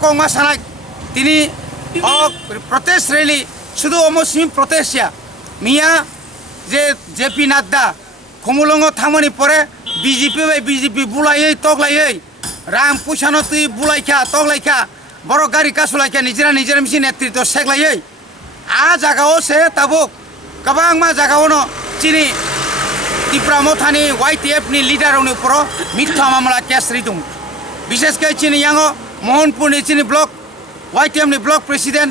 kongma sanak tini protest rally sudu omosim protest ya mia je JP Nadda khumulongo thamoni pore BJP bulai toglai ram pushano tui bulai kha toglai kha boro gari kasulai nijera misi netrito seglai a jagao se tabuk kabang ma jagao no chini Tipra Mothani YTF ni leader oni poro mitha mamla case ritung বিশেষ করে chini yango Mohanpur ni chini block YTF ni block president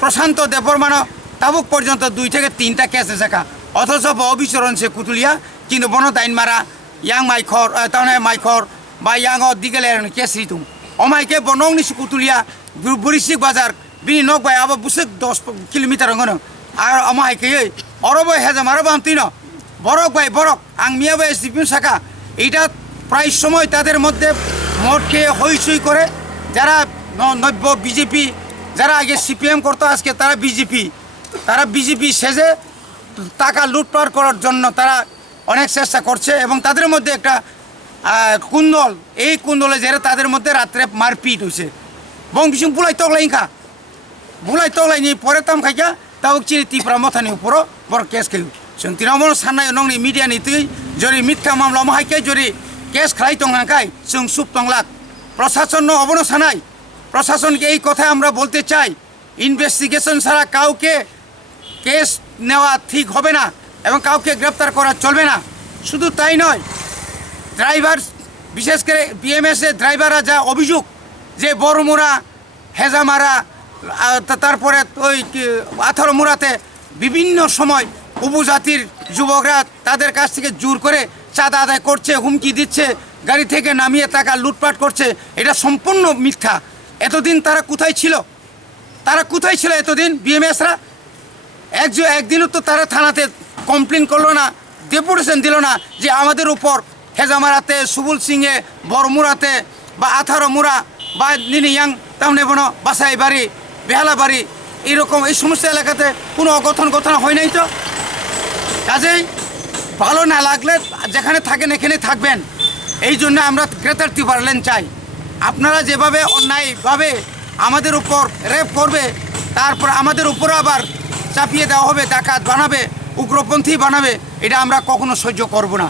প্রশান্ত Debbarma tabuk porjonto 2 থেকে 3টা case জাকা অথচ অবিচরণ সে কুতুলিয়া কিন্তু বন thine মারা yang maikor taune maikor ba yango digeler case ritung omaike bonong ni kutulia burisik bazar bini nok bai aba busuk 10 kilometer ngono ar omaike orobo heja marabam tino borok bai borok ang miya bai CPM শাখা এটা প্রায় সময় তাদের মধ্যে মটকে হইচই করে যারা নব্য BJP যারা আগে সিপিএম করতো আজকে তারা বিজেপি সেজে টাকা লুটপাট করার জন্য তারা অনেক চেষ্টা করছে এবং তাদের মধ্যে একটা কুন্দল এই কুন্দলে যারা তাদের মধ্যে রাত্রে মারপিট হয়েছে বংশিং বুলাই তগলাই নি পরে তাম খাইকা তাও চিনি Tipra Mothani উপরও বড় কেস খেলু जों तृणमूल साननाय नंनि मिडियानि तुइ जरि मिथ्या मामला माहायके जरि केस खालाय तंगाखाय जों सुप तंलाक प्रशासन अबनो सानाय प्रशासनके এই কথা আমরা বলতে চাই ইনভেস্টিগেশন ছাড়া কাউকে কেস নেওয়া ঠিক হবে না এবং কাউকে গ্রেফতার করা চলবে না শুধু তাই নয় ড্রাইভার বিশেষ করে বিএমএস এর ড্রাইভাররা যা অভিযোগ যে বড়মুড়া হেজামারা তারপরে ওই 18 মুরাতে বিভিন্ন সময় উপজাতির যুবকরা তাদের কাছ থেকে জোর করে চাঁদা আদায় করছে হুমকি দিচ্ছে গাড়ি থেকে নামিয়ে টাকা লুটপাট করছে এটা সম্পূর্ণ মিথ্যা এতদিন তারা কোথায় ছিল এতদিন বিএমএসরা একদিনও তো তারা থানাতে কমপ্লেন করলো না ডেপুটেশন দিল না যে আমাদের উপর হেজামারাতে সুবুল সিংয়ে বড়মুড়াতে বা 18 মুরা বা নিনিয়াং তামনে বনো বাসাই বাড়ি বেহালা বাড়ি এরকম এই সমস্ত এলাকাতে কোনো অগঠন হয় নাই তো কাজেই ভালো না লাগলে যেখানে থাকেন এখানে থাকবেন এই জন্য আমরা গ্রেটার টিপারল্যান্ড চাই আপনারা যেভাবে অন্যায়ভাবে আমাদের উপর রেপ করবে তারপর আমাদের উপর আবার চাপিয়ে দেওয়া হবে ডাকাত বানাবে উগ্রপন্থী বানাবে এটা আমরা কখনো সহ্য করব না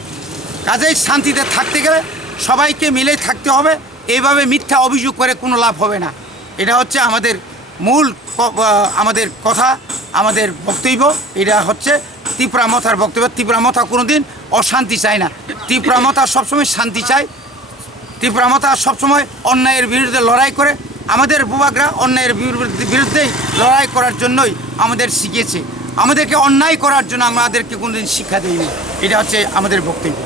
কাজেই শান্তিতে থাকতে গেলে সবাইকে মিলে থাকতে হবে এইভাবে মিথ্যা অভিযোগ করে কোনো লাভ হবে না এটা হচ্ছে আমাদের মূল আমাদের কথা আমাদের বক্তব্য এটা হচ্ছে Tipra Mothaর বক্তব্য Tipra Motha কোনোদিন অশান্তি চায় না Tipra Motha সবসময় শান্তি চায় Tipra Motha সবসময় অন্যায়ের বিরুদ্ধে লড়াই করে আমাদের বুবাগরা অন্যায়ের বিরুদ্ধেই লড়াই করার জন্যই আমাদের শিখিয়েছে আমাদেরকে অন্যায় করার জন্য আমাদেরকে কোনোদিন শিক্ষা দেয়নি এটা হচ্ছে আমাদের বক্তব্য